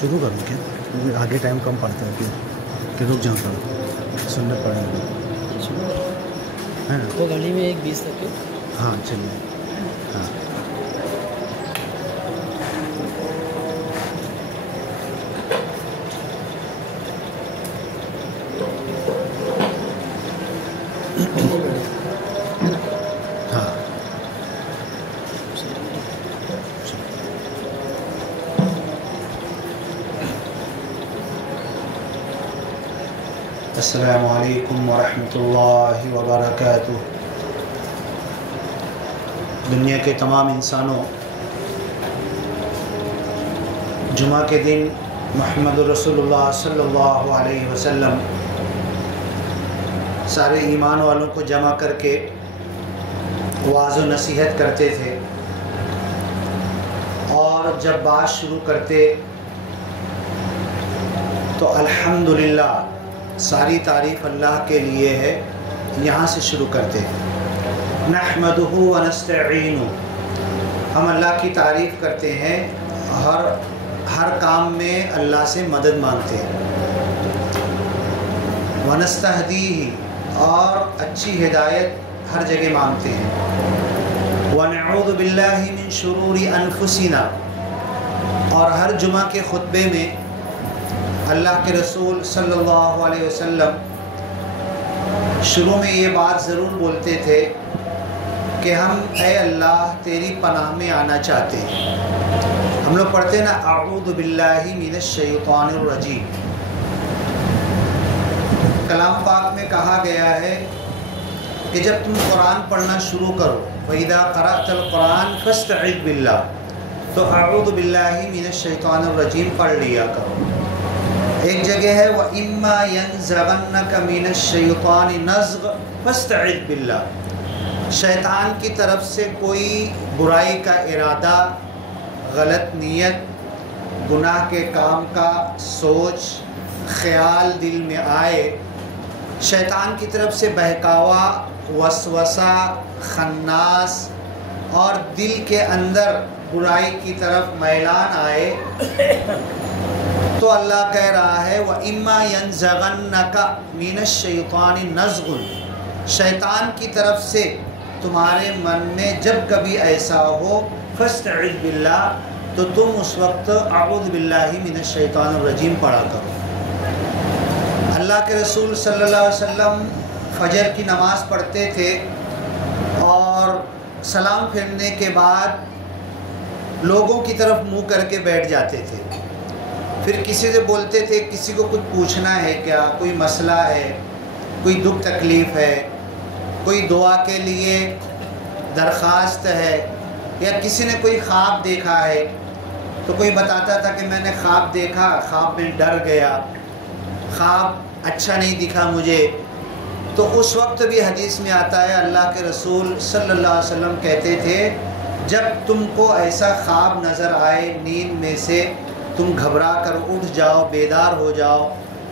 شروع کروں کیا؟ کیونکہ آگے ٹائم کم پڑتا ہے کہ رک جاؤں تھوڑا سننے پڑیں گے ہے نا؟ وہ گاڑی میں 1:20 تک ہے. ہاں چلیے. ہاں ہاں السلام علیکم ورحمۃ اللہ وبرکاتہ. دنیا کے تمام انسانوں، جمعہ کے دن محمد رسول اللہ صلی اللہ علیہ وسلم سارے ایمان والوں کو جمع کر کے واعظ و نصیحت کرتے تھے، اور جب بات شروع کرتے تو الحمدللہ ساری تعریف اللہ کے لیے ہے، یہاں سے شروع کرتے ہیں. نحمدہ ونستعینہ، ہم اللہ کی تعریف کرتے ہیں، ہر کام میں اللہ سے مدد مانگتے ہیں. ونستہدیہ، اور اچھی ہدایت ہر جگہ مانگتے ہیں. ونعوذ باللہ من شرور انفسنا، اور ہر جمعہ کے خطبے میں اللہ کے رسول صلی اللہ علیہ وسلم شروع میں یہ بات ضرور بولتے تھے کہ ہم اے اللہ تیری پناہ میں آنا چاہتے ہیں. ہم لوگ پڑھتے ہیں نا اعوذ باللہ من الشیطان الرجیم. کلام پاک میں کہا گیا ہے کہ جب تم قرآن پڑھنا شروع کرو وَإِذَا قَرَأْتَ الْقُرْآنَ فَاسْتَعِذْ بِاللَّهِ، تو اعوذ باللہ من الشیطان الرجیم پڑھ لیا کرو. ایک جگہ ہے وَإِمَّا يَنزَغَنَّكَ مِنَ الشَّيْطَانِ نَزْغٌ فَاسْتَعِذْ بِاللَّهِ، شیطان کی طرف سے کوئی برائی کا ارادہ، غلط نیت، گناہ کے کام کا سوچ خیال دل میں آئے، شیطان کی طرف سے بہکاوا، وسوسہ، خناس اور دل کے اندر برائی کی طرف میلان آئے، تو اللہ کہہ رہا ہے وَإِمَّا يَنزَغَنَّكَ مِنَ الشَّيْطَانِ نَزْغٌ، شیطان کی طرف سے تمہارے من میں جب کبھی ایسا ہو فَاسْتَعِذْ بِاللَّهِ، تو تم اس وقت اعوذ باللہ من الشیطان الرجیم پڑھا کرو. اللہ کے رسول صلی اللہ علیہ وسلم فجر کی نماز پڑھتے تھے، اور سلام پھیرنے کے بعد لوگوں کی طرف منہ کر کے بیٹھ جاتے تھے. پھر کسی سے بولتے تھے کسی کو کچھ پوچھنا ہے کیا، کوئی مسئلہ ہے، کوئی دکھ تکلیف ہے، کوئی دعا کے لیے درخواست ہے، یا کسی نے کوئی خواب دیکھا ہے، تو کوئی بتاتا تھا کہ میں نے خواب دیکھا، خواب میں ڈر گیا، خواب اچھا نہیں دکھا مجھے. تو اس وقت بھی حدیث میں آتا ہے اللہ کے رسول صلی اللہ علیہ وسلم کہتے تھے جب تم کو ایسا خواب نظر آئے نیند میں سے، تم گھبرا کر اٹھ جاؤ، بیدار ہو جاؤ،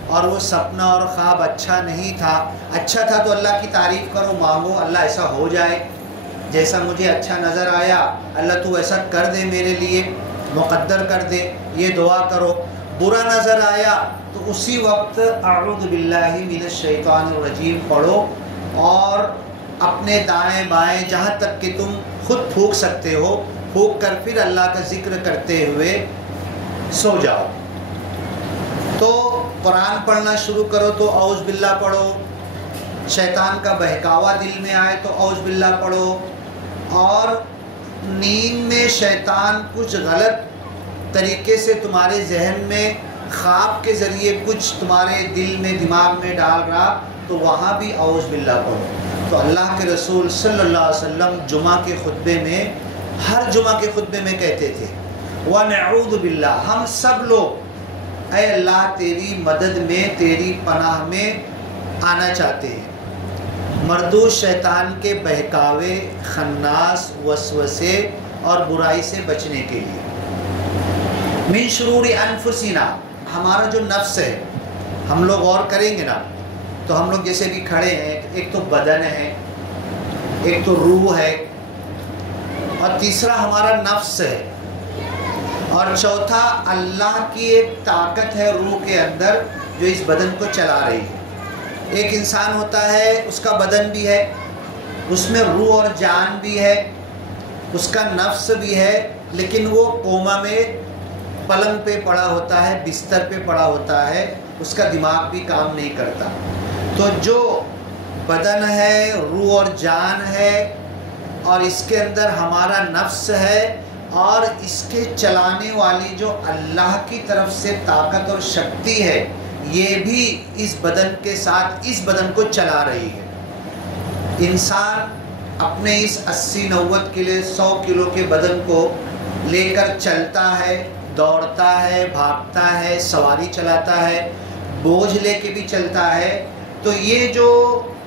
اور وہ سپنا اور خواب اچھا نہیں تھا، اچھا تھا تو اللہ کی تعریف کرو، مانگو اللہ ایسا ہو جائے جیسا مجھے اچھا نظر آیا، اللہ تو ایسا کر دے میرے لیے، مقدر کر دے، یہ دعا کرو. برا نظر آیا تو اسی وقت اعوذ باللہ من الشیطان الرجیم پڑھو، اور اپنے دائیں بائیں جہاں تک کہ تم خود پھونک سکتے ہو پھونک کر پھر اللہ کا ذکر کرتے ہوئے سو جاؤ. تو قرآن پڑھنا شروع کرو تو اعوذ باللہ پڑھو، شیطان کا بہکاوا دل میں آئے تو اعوذ باللہ پڑھو، اور نیند میں شیطان کچھ غلط طریقے سے تمہارے ذہن میں خواب کے ذریعے کچھ تمہارے دل میں دماغ میں ڈال رہا، تو وہاں بھی اعوذ باللہ پڑھو. تو اللہ کے رسول صلی اللہ علیہ وسلم جمعہ کے خطبے میں، ہر جمعہ کے خطبے میں کہتے تھے وَنَعُوذُ بِاللَّهِ، ہم سب لوگ اے اللہ تیری مدد میں، تیری پناہ میں آنا چاہتے ہیں، مردود شیطان کے بہکاوے، خناس، وسوسے اور برائی سے بچنے کے لیے. من شرور انفسنا، ہمارا جو نفس ہے، ہم لوگ غور کریں گے نا تو ہم لوگ جیسے بھی کھڑے ہیں، ایک تو بدن ہے، ایک تو روح ہے، اور تیسرا ہمارا نفس ہے. اور چوتھا اللہ کی ایک طاقت ہے روح کے اندر جو اس بدن کو چلا رہی ہے۔ ایک انسان ہوتا ہے، اس کا بدن بھی ہے، اس میں روح اور جان بھی ہے، اس کا نفس بھی ہے، لیکن وہ کوما میں پلنگ پہ پڑا ہوتا ہے، بستر پہ پڑا ہوتا ہے، اس کا دماغ بھی کام نہیں کرتا۔ تو جو بدن ہے، روح اور جان ہے، اور اس کے اندر ہمارا نفس ہے، اور اس کے چلانے والی جو اللہ کی طرف سے طاقت اور شکتی ہے، یہ بھی اس بدن کے ساتھ اس بدن کو چلا رہی ہے۔ انسان اپنے اس 80-90 کلو 100 کلو کے بدن کو لے کر چلتا ہے، دوڑتا ہے، بھاگتا ہے، سواری چلاتا ہے، بوجھ لے کے بھی چلتا ہے۔ تو یہ جو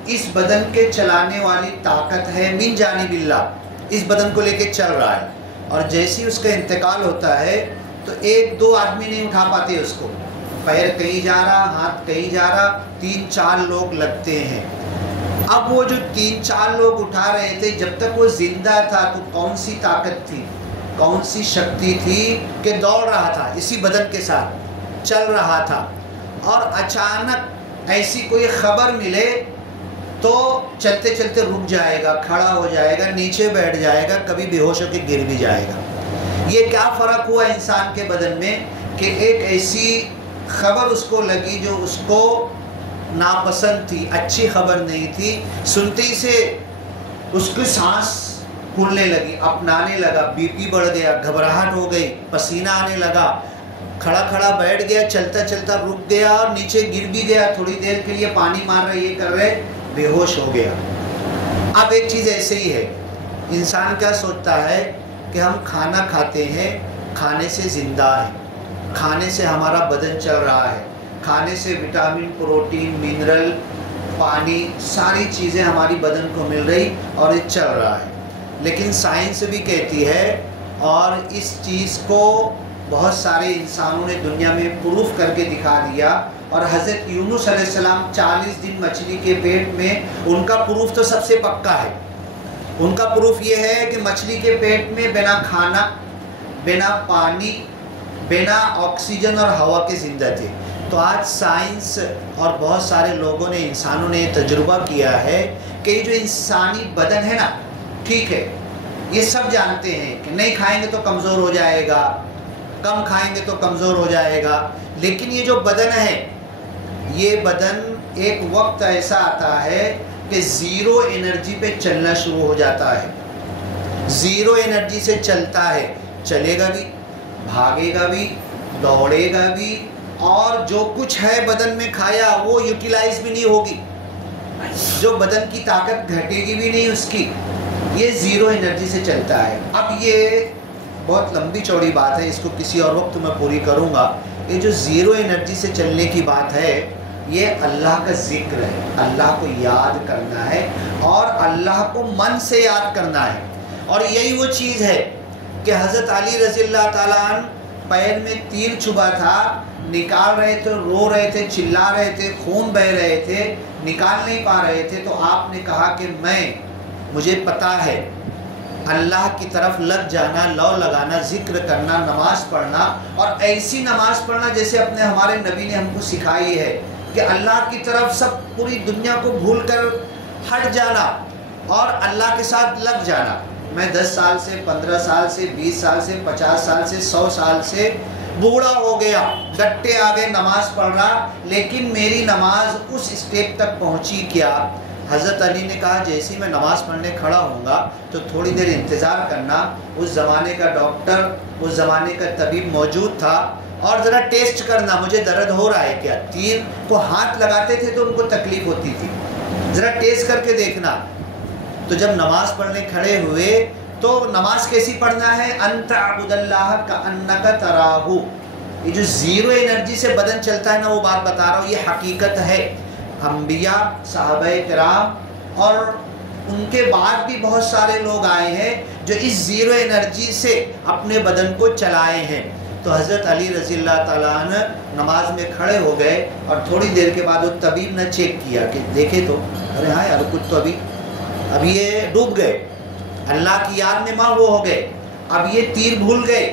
اس بدن کے چلانے والی طاقت ہے من جانب اللہ، اس بدن کو لے کے چل رہا ہے، اور جیسے اس کا انتقال ہوتا ہے تو 1-2 آدمی نہیں اٹھا پاتے اس کو، پیر کہیں جا رہا، ہاتھ کہیں جا رہا، 3-4 لوگ لگتے ہیں۔ اب وہ جو 3-4 لوگ اٹھا رہے تھے، جب تک وہ زندہ تھا تو کون سی طاقت تھی، کون سی شکتی تھی کہ دوڑ رہا تھا، اسی بدن کے ساتھ چل رہا تھا، اور اچانک ایسی کوئی خبر ملے تو چلتے چلتے رک جائے گا، کھڑا ہو جائے گا، نیچے بیٹھ جائے گا، کبھی بے ہوش ہو کے گر بھی جائے گا۔ یہ کیا فرق ہوا انسان کے بدن میں کہ ایک ایسی خبر اس کو لگی جو اس کو ناپسند تھی، اچھی خبر نہیں تھی، سنتے ہی سے اس کی سانس پھولنے لگی، اپنانے لگا، بی پی بڑھ گیا، گھبراہٹ ہو گئی، پسینہ آنے لگا، کھڑا کھڑا بیٹھ گیا، چلتا چلتا رک گیا اور نیچے گر بھی گیا، تھوڑی دیر کے لیے پانی مار رہے، یہ کر رہے، بے ہوش ہو گیا۔ اب ایک چیز ایسے ہی ہے، انسان کیا سوچتا ہے کہ ہم کھانا کھاتے ہیں، کھانے سے زندہ ہیں، کھانے سے ہمارا بدن چل رہا ہے، کھانے سے وٹامن، پروٹین، منرل، پانی، ساری چیزیں ہماری بدن کو مل رہی اور یہ چل رہا ہے۔ لیکن سائنس بھی کہتی ہے، اور اس چیز کو بہت سارے انسانوں نے دنیا میں پروف کر کے دکھا دیا، اور حضرت یونس علیہ السلام 40 دن مچھلی کے پیٹ میں، ان کا پروف تو سب سے پکا ہے۔ ان کا پروف یہ ہے کہ مچھلی کے پیٹ میں بنا کھانا، بنا پانی، بنا آکسیجن اور ہوا کے زندہ تھے۔ تو آج سائنس اور بہت سارے لوگوں نے، انسانوں نے تجربہ کیا ہے کہ یہ جو انسانی بدن ہے نا، ٹھیک ہے، یہ سب جانتے ہیں کہ نہیں کھائیں گے تو کمزور ہو جائے گا، کم کھائیں گے تو کمزور ہو جائے گا، لیکن یہ جو بدن ہے، یہ بدن ایک وقت ایسا آتا ہے کہ زیرو انرجی پہ چلنا شروع ہو جاتا ہے، زیرو انرجی سے چلتا ہے، چلے گا بھی، بھاگے گا بھی، دوڑے گا بھی، اور جو کچھ ہے بدن میں کھایا وہ یوٹیلائز بھی نہیں ہوگی، جو بدن کی طاقت گھٹے گی بھی نہیں اس کی، یہ زیرو انرجی سے چلتا ہے۔ اب یہ بہت لمبی چوڑی بات ہے، اس کو کسی اور وقت میں پوری کروں گا۔ یہ جو زیرو انرجی سے چلنے کی بات ہے، یہ اللہ کا ذکر ہے، اللہ کو یاد کرنا ہے، اور اللہ کو من سے یاد کرنا ہے۔ اور یہی وہ چیز ہے کہ حضرت علی رضی اللہ تعالیٰ عنہ پیر میں تیر چھبا تھا، نکال رہے تھے، رو رہے تھے، چلا رہے تھے، خون بہہ رہے تھے، نکال نہیں پا رہے تھے، تو آپ نے کہا کہ مجھے پتا ہے، اللہ کی طرف لگ جانا، لو لگانا، ذکر کرنا، نماز پڑھنا، اور ایسی نماز پڑھنا جیسے اپنے ہمارے نبی نے ہم کو سکھائی ہے، کہ اللہ کی طرف سب پوری دنیا کو بھول کر ہٹ جانا اور اللہ کے ساتھ لگ جانا۔ میں 10 سال سے، 15 سال سے، 20 سال سے، 50 سال سے، 100 سال سے بوڑھا ہو گیا، گٹے آگے نماز پڑھ رہا، لیکن میری نماز اس اسٹیپ تک پہنچی کیا؟ حضرت علی نے کہا جیسے میں نماز پڑھنے کھڑا ہوں گا تو تھوڑی دیر انتظار کرنا، اس زمانے کا ڈاکٹر، اس زمانے کا طبیب موجود تھا، اور ذرا ٹیسٹ کرنا مجھے درد ہو رہا ہے کیا۔ تیر کو ہاتھ لگاتے تھے تو ان کو تکلیف ہوتی تھی، ذرا ٹیسٹ کر کے دیکھنا۔ تو جب نماز پڑھنے کھڑے ہوئے تو نماز کیسی پڑھنا ہے؟ ان تعبد اللہ کأنک تراہ۔ یہ جو زیرو انرجی سے بدن چلتا ہے نا، وہ بات بتا رہا ہوں، یہ حقیقت ہے۔ انبیاء، صحابہ کرام اور ان کے بعد بھی بہت سارے لوگ آئے ہیں جو اس زیرو انرجی سے اپنے بدن کو چلائے ہیں۔ تو حضرت علی رضی اللہ تعالیٰ عنہ نماز میں کھڑے ہو گئے، اور تھوڑی دیر کے بعد وہ طبیب نے چیک کیا کہ دیکھے تو ارے ہاں یار، کچھ تو ابھی یہ ڈوب گئے، اللہ کی یاد میں ماں وہ ہو گئے، اب یہ تیر بھول گئے،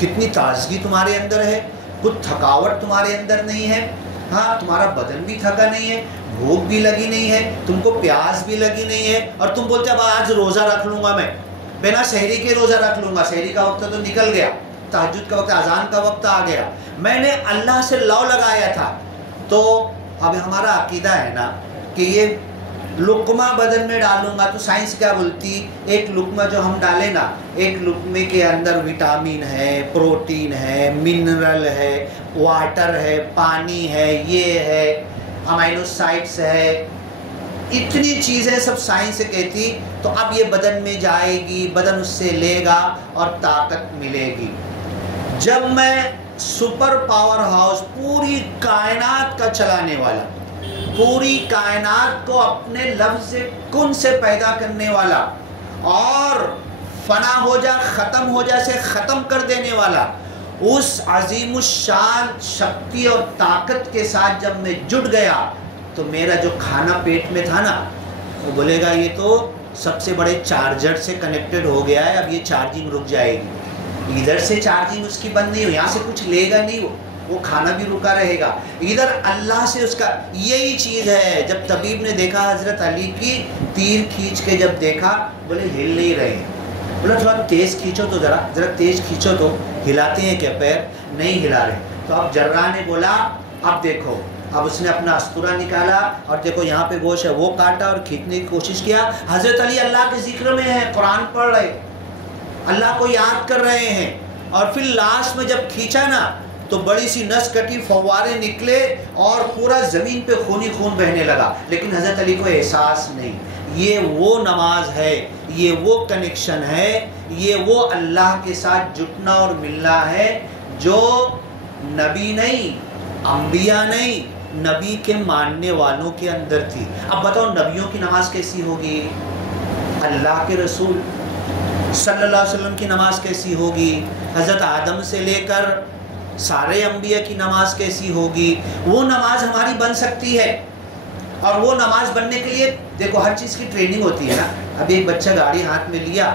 کتنی تازگی تمہارے اندر ہے، کچھ تھکاوٹ تمہارے اندر نہیں ہے، ہاں تمہارا بدن بھی تھکا نہیں ہے، بھوک بھی لگی نہیں ہے، تم کو پیاس بھی لگی نہیں ہے، اور تم بولتے اب آج روزہ رکھ لوں گا، میں بنا سحری کے روزہ رکھ لوں گا، سحری کا وقت تو نکل گیا، تہجد کا وقت، اذان کا وقت آ گیا، میں نے اللہ سے لو لگایا تھا۔ تو اب ہمارا عقیدہ ہے نا کہ یہ لقمہ بدن میں ڈالوں گا، تو سائنس کیا بولتی، ایک لقمہ جو ہم ڈالیں نا، ایک لقمے کے اندر وٹامن ہے، پروٹین ہے، منرل ہے، واٹر ہے، پانی ہے، یہ ہے، امائنوسائڈس ہے، اتنی چیزیں سب سائنس سے کہتی، تو اب یہ بدن میں جائے گی، بدن اس سے لے گا اور طاقت ملے گی۔ جب میں سپر پاور ہاؤس، پوری کائنات کا چلانے والا، پوری کائنات کو اپنے لفظ کن سے پیدا کرنے والا اور فنا ہو جا ختم ہو جا سے ختم کر دینے والا، اس عظیم الشان شکتی اور طاقت کے ساتھ جب میں جڑ گیا تو میرا جو کھانا پیٹ میں تھا نا، وہ بولے گا یہ تو سب سے بڑے چارجر سے کنیکٹڈ ہو گیا ہے، اب یہ چارجنگ رک جائے گی، ادھر سے چارجنگ اس کی بند نہیں ہو، یہاں سے کچھ لے گا نہیں، وہ کھانا بھی رکا رہے گا، ادھر اللہ سے اس کا، یہی چیز ہے۔ جب طبیب نے دیکھا حضرت علی کی، تیر کھینچ کے جب دیکھا، بولے ہل نہیں رہے ہیں، بولا تھوڑا تیز کھینچو تو، ذرا تیز کھینچو تو، ہلاتے ہیں کیا پیر؟ نہیں ہلا رہے۔ تو اب جراح نے بولا اب دیکھو، اب اس نے اپنا استورا نکالا اور دیکھو یہاں پہ گوشت ہے، وہ کاٹا اور کھینچنے کی کوشش کیا۔ حضرت علی اللہ کے ذکر میں ہے، قرآن پڑھ رہے، اللہ کو یاد کر رہے ہیں، اور پھر لاسٹ میں جب کھینچا نا تو بڑی سی نس کٹی، فوارے نکلے اور پورا زمین پہ خون ہی خون بہنے لگا، لیکن حضرت علی کو احساس نہیں۔ یہ وہ نماز ہے، یہ وہ کنیکشن ہے، یہ وہ اللہ کے ساتھ جٹنا اور ملنا ہے جو نبی نہیں، انبیاء نہیں، نبی کے ماننے والوں کے اندر تھی۔ اب بتاؤ نبیوں کی نماز کیسی ہوگی، اللہ کے رسول صلی اللہ علیہ وسلم کی نماز کیسی ہوگی، حضرت آدم سے لے کر سارے انبیاء کی نماز کیسی ہوگی، وہ نماز ہماری بن سکتی ہے۔ اور وہ نماز بننے کے لیے دیکھو ہر چیز کی ٹریننگ ہوتی ہے نا۔ ابھی ایک بچہ گاڑی ہاتھ میں لیا،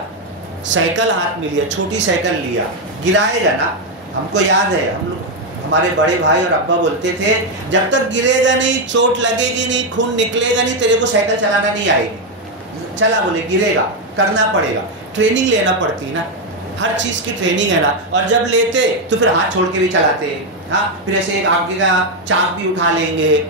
سائیکل ہاتھ میں لیا، چھوٹی سائیکل لیا، گرائے گا نا، ہم کو یاد ہے، ہم لوگ، ہمارے بڑے بھائی اور ابا بولتے تھے جب تک گرے گا نہیں، چوٹ لگے گی نہیں، خون نکلے گا نہیں، تیرے کو سائیکل چلانا نہیں آئے گی۔ چلا بولے گرے گا، کرنا پڑے گا، ٹریننگ لینا پڑتی نا، ہر چیز کی ٹریننگ ہے نا۔ اور جب لیتے تو پھر ہاتھ چھوڑ کے بھی چلاتے، ہاں، پھر ایسے ایک آگے کا چاک بھی اٹھا لیں گے،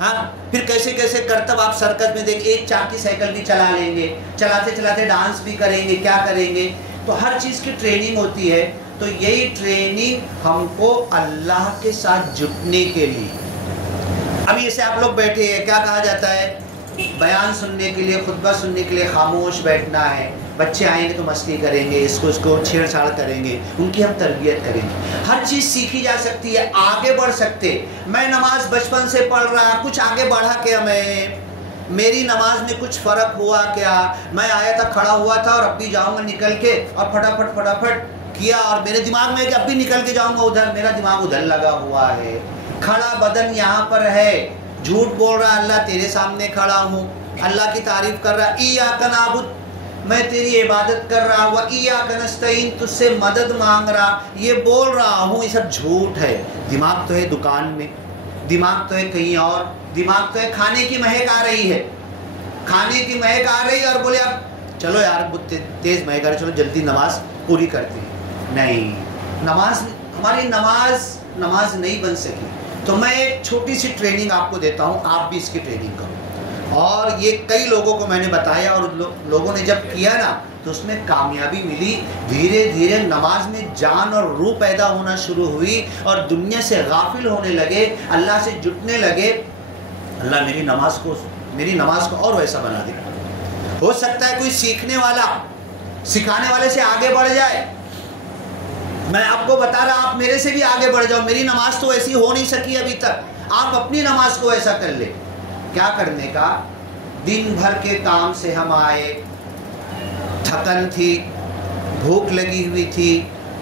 ہاں، پھر کیسے کیسے کرتب آپ سرکس میں دیکھ، ایک چاک کی سائیکل بھی چلا لیں گے، چلاتے چلاتے ڈانس بھی کریں گے، کیا کریں گے، تو ہر چیز کی ٹریننگ ہوتی ہے۔ تو یہی ٹریننگ ہم کو اللہ کے ساتھ جٹنے کے لیے، ابھی ایسے آپ لوگ بیٹھے ہیں، کیا کہا جاتا ہے، بیان سننے کے لیے، خطبہ سننے کے لیے خاموش بیٹھنا ہے، بچے آئیں گے تو مستی کریں گے، اس کو چھیڑ چھاڑ کریں گے، ان کی ہم تربیت کریں گے، ہر چیز سیکھی جا سکتی ہے، آگے بڑھ سکتے۔ میں نماز بچپن سے پڑھ رہا، کچھ آگے بڑھا کیا، میں میری نماز میں کچھ فرق ہوا کیا، میں آیا تھا، کھڑا ہوا تھا اور اب بھی جاؤں گا نکل کے، اور فٹافٹ کیا، اور میرے دماغ میں کہ اب بھی نکل کے جاؤں گا ادھر، میرا دماغ ادھر لگا ہوا ہے، کھڑا بدن یہاں پر ہے، جھوٹ بول رہا اللہ تیرے سامنے کھڑا ہوں، اللہ کی تعریف کر رہا، ایاک نعبد، میں تیری عبادت کر رہا، و ایاک نستعین، تجھ سے مدد مانگ رہا، یہ بول رہا ہوں، یہ سب جھوٹ ہے۔ دماغ تو ہے دکان میں، دماغ تو ہے کہیں اور، دماغ تو ہے کھانے کی مہک آ رہی ہے، کھانے کی مہک آ رہی ہے، اور بولے اب چلو یار بہت تیز مہک آ رہی، چلو جلدی نماز پوری کرتے ہیں۔ نہیں، نماز، ہماری نماز نہیں بن سکی۔ تو میں ایک چھوٹی سی ٹریننگ آپ کو دیتا ہوں، آپ بھی اس کی ٹریننگ کرو، اور یہ کئی لوگوں کو میں نے بتایا، اور لوگوں نے جب کیا نا تو اس میں کامیابی ملی، دھیرے دھیرے نماز میں جان اور روح پیدا ہونا شروع ہوئی، اور دنیا سے غافل ہونے لگے، اللہ سے جٹنے لگے۔ اللہ میری نماز کو اور ویسا بنا دے۔ ہو سکتا ہے کوئی سیکھنے والا سکھانے والے سے آگے بڑھ جائے، میں آپ کو بتا رہا، آپ میرے سے بھی آگے بڑھ جاؤ، میری نماز تو ایسی ہو نہیں سکی ابھی تک، آپ اپنی نماز کو ایسا کر لیں۔ کیا کرنے کا، دن بھر کے کام سے ہم آئے، تھکن تھی، بھوک لگی ہوئی تھی،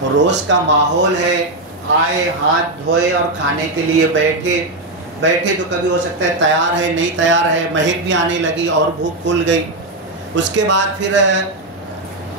روز کا ماحول ہے، آئے، ہاتھ دھوئے اور کھانے کے لیے بیٹھے تو کبھی ہو سکتا ہے تیار ہے، نہیں تیار ہے، مہک بھی آنے لگی اور بھوک کھل گئی۔ اس کے بعد پھر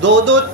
2-2,